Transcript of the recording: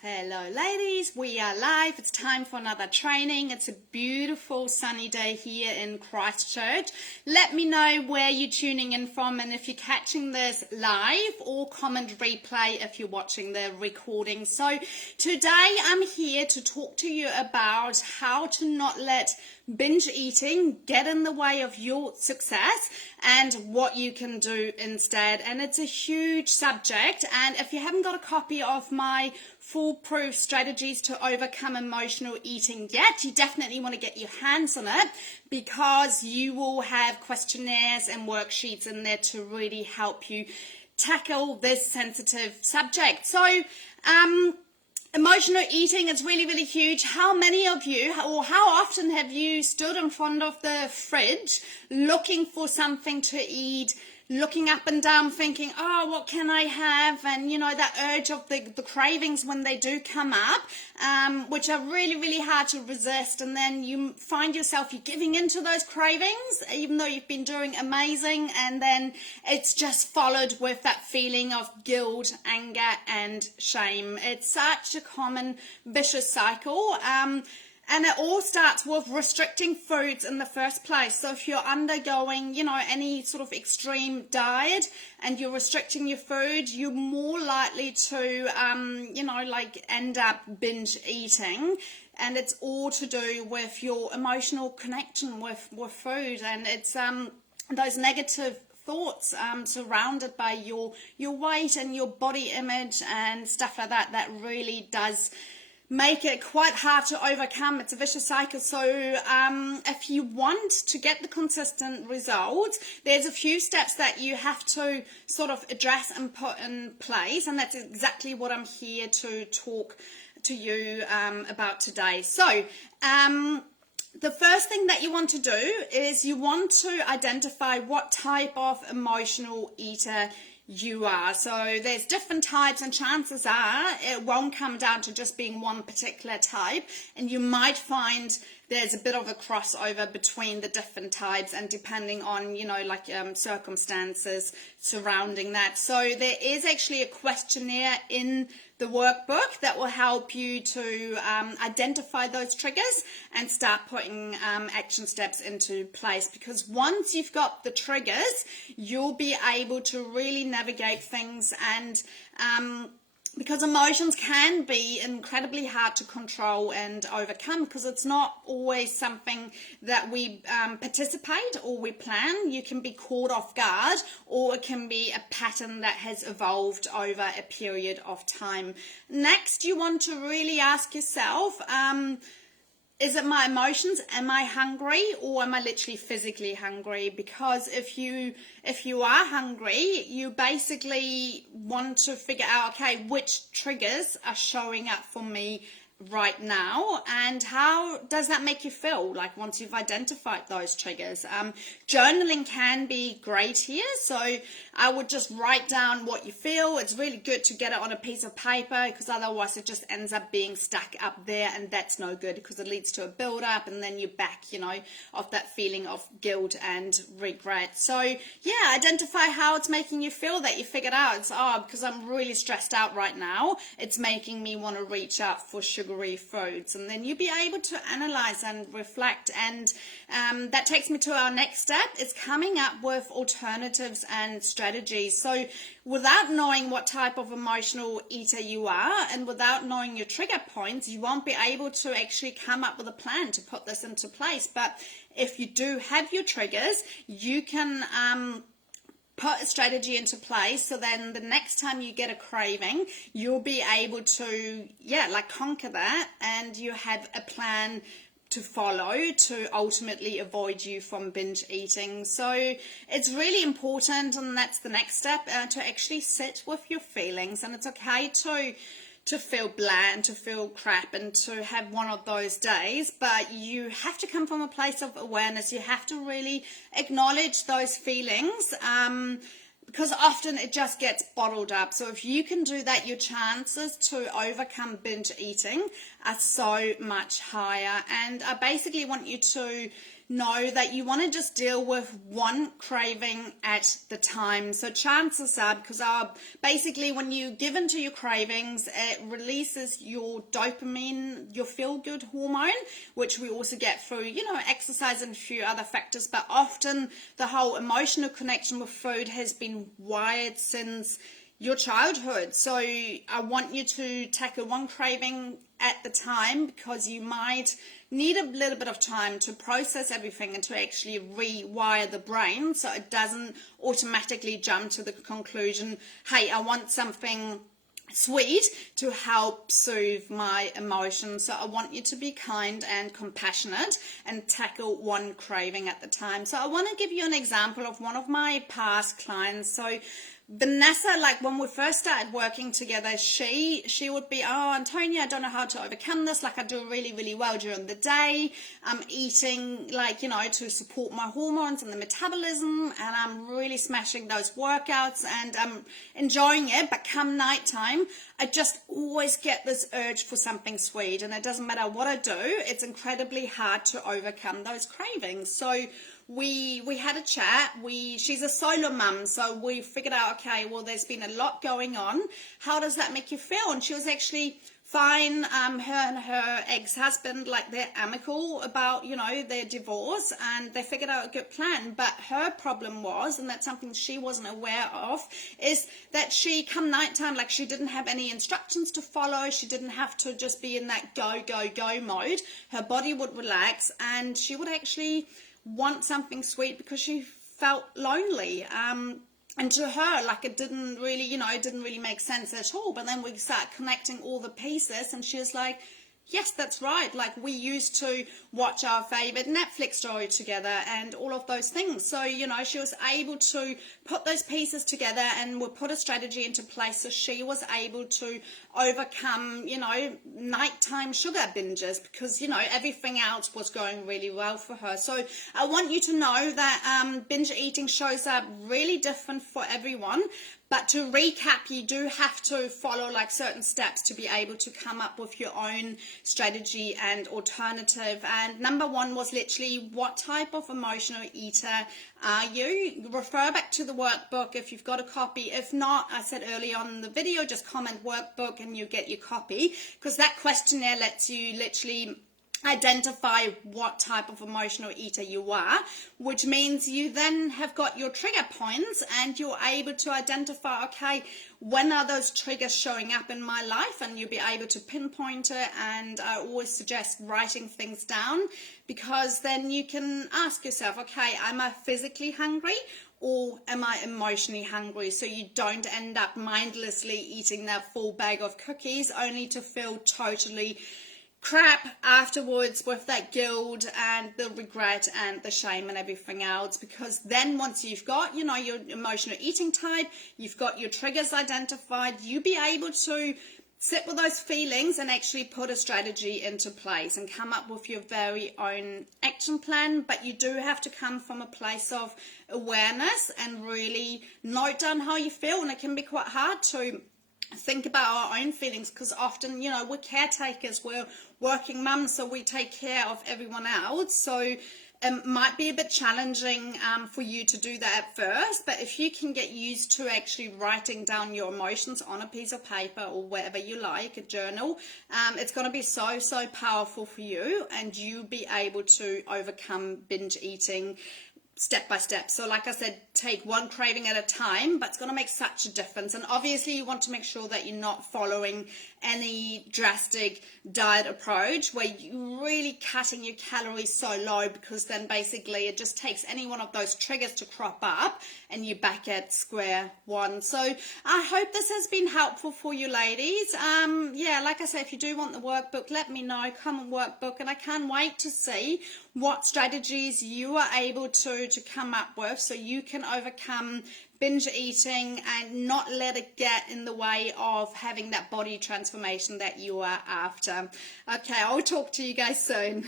Hello ladies, we are live. It's time for another training. It's a beautiful sunny day here in Christchurch. Let me know where you're tuning in from and if you're catching this live or comment replay if you're watching the recording. So today I'm here to talk to you about how to not let binge eating get in the way of your success and what you can do instead. And it's a huge subject, and if you haven't got a copy of my foolproof strategies to overcome emotional eating yet, you definitely want to get your hands on it, because you will have questionnaires and worksheets in there to really help you tackle this sensitive subject. So emotional eating is really, really huge. How many of you, or how often have you stood in front of the fridge looking for something to eat, looking up and down thinking, oh, what can I have? And, you know, that urge of the cravings when they do come up, which are really, really hard to resist. And then you find yourself, you're giving into those cravings, even though you've been doing amazing. And then it's just followed with that feeling of guilt, anger, and shame. It's such a common vicious cycle. And it all starts with restricting foods in the first place. So if you're undergoing, you know, any sort of extreme diet and you're restricting your food, you're more likely to, end up binge eating. And it's all to do with your emotional connection with food. And it's those negative thoughts surrounded by your weight and your body image and stuff like that, that really does make it quite hard to overcome. It's a vicious cycle. So if you want to get the consistent results, there's a few steps that you have to sort of address and put in place, and that's exactly what I'm here to talk to you about today. So the first thing that you want to do is you want to identify what type of emotional eater you are. So there's different types, and chances are it won't come down to just being one particular type, and you might find there's a bit of a crossover between the different types, and depending on, you know, circumstances surrounding that. So there is actually a questionnaire in the workbook that will help you to identify those triggers and start putting action steps into place, because once you've got the triggers, you'll be able to really navigate things. And because emotions can be incredibly hard to control and overcome, because it's not always something that we participate or we plan. You can be caught off guard, or it can be a pattern that has evolved over a period of time. Next, you want to really ask yourself, is it my emotions? Am I hungry, or am I literally physically hungry? Because if you are hungry, you basically want to figure out, okay, which triggers are showing up for me right now, and how does that make you feel like once you've identified those triggers. Journaling can be great here, so I would just write down what you feel. It's really good to get it on a piece of paper, because otherwise it just ends up being stuck up there, and that's no good, because it leads to a build up, and then you're back, you know, of that feeling of guilt and regret. So yeah, identify how it's making you feel that you figured out. It's because I'm really stressed out right now, it's making me want to reach out for sugary foods. And then you'll be able to analyze and reflect, and that takes me to our next step, is coming up with alternatives and strategies. So without knowing what type of emotional eater you are, and without knowing your trigger points, you won't be able to actually come up with a plan to put this into place. But if you do have your triggers, you can put a strategy into place, so then the next time you get a craving, you'll be able to conquer that, and you have a plan to follow to ultimately avoid you from binge eating. So it's really important, and that's the next step, to actually sit with your feelings. And it's okay to feel bland, to feel crap, and to have one of those days, but you have to come from a place of awareness. You have to really acknowledge those feelings, because often it just gets bottled up. So if you can do that, your chances to overcome binge eating are so much higher. And I basically want you to know that you want to just deal with one craving at the time. So chances are, because basically when you give into your cravings, it releases your dopamine, your feel-good hormone, which we also get through, exercise and a few other factors. But often the whole emotional connection with food has been wired since your childhood. So I want you to tackle one craving at the time, because you might need a little bit of time to process everything and to actually rewire the brain so it doesn't automatically jump to the conclusion, hey, I want something sweet to help soothe my emotions. So I want you to be kind and compassionate and tackle one craving at the time. So I want to give you an example of one of my past clients. So Vanessa, like when we first started working together, she would be, oh, Antonia, I don't know how to overcome this. Like I do really, really well during the day. I'm eating to support my hormones and the metabolism, and I'm really smashing those workouts and I'm enjoying it. But come nighttime, I just always get this urge for something sweet, and it doesn't matter what I do, it's incredibly hard to overcome those cravings. So we had a chat. She's a solo mum, so we figured out, okay, well, there's been a lot going on. How does that make you feel? And she was actually fine. Her and her ex-husband, like, they're amicable about, their divorce, and they figured out a good plan. But her problem was, and that's something she wasn't aware of, is that she, come nighttime, like, she didn't have any instructions to follow. She didn't have to just be in that go, go, go mode. Her body would relax, and she would actually want something sweet because she felt lonely. And to her, like, it didn't really make sense at all. But then we start connecting all the pieces, and she was like, yes, that's right. Like, we used to watch our favorite Netflix story together and all of those things. So, she was able to put those pieces together and we put a strategy into place so she was able to overcome, nighttime sugar binges, because, everything else was going really well for her. So I want you to know that binge eating shows up really different for everyone. But to recap, you do have to follow like certain steps to be able to come up with your own strategy and alternative. And number one was literally, what type of emotional eater are you? Refer back to the workbook if you've got a copy. If not, I said early on in the video, just comment workbook and you get your copy, because that questionnaire lets you literally identify what type of emotional eater you are, which means you then have got your trigger points and you're able to identify, okay, when are those triggers showing up in my life, and you'll be able to pinpoint it. And I always suggest writing things down, because then you can ask yourself, okay, am I physically hungry or am I emotionally hungry? So you don't end up mindlessly eating that full bag of cookies only to feel totally crap afterwards with that guilt and the regret and the shame and everything else. Because then once you've got your emotional eating type, you've got your triggers identified, you'll be able to sit with those feelings and actually put a strategy into place and come up with your very own action plan. But you do have to come from a place of awareness and really note down how you feel. And it can be quite hard to think about our own feelings, because often, we're caretakers, we're working mums, so we take care of everyone else. So it might be a bit challenging for you to do that at first, but if you can get used to actually writing down your emotions on a piece of paper or wherever you like, a journal, it's going to be so powerful for you, and you'll be able to overcome binge eating step by step. So like I said, take one craving at a time, but it's going to make such a difference. And obviously you want to make sure that you're not following any drastic diet approach where you're really cutting your calories so low, because then basically it just takes any one of those triggers to crop up and you're back at square one. So I hope this has been helpful for you ladies. Yeah, like I said, if you do want the workbook, let me know. Come on workbook, and I can't wait to see what strategies you are able to come up with so you can overcome binge eating and not let it get in the way of having that body transformation that you are after. Okay, I'll talk to you guys soon.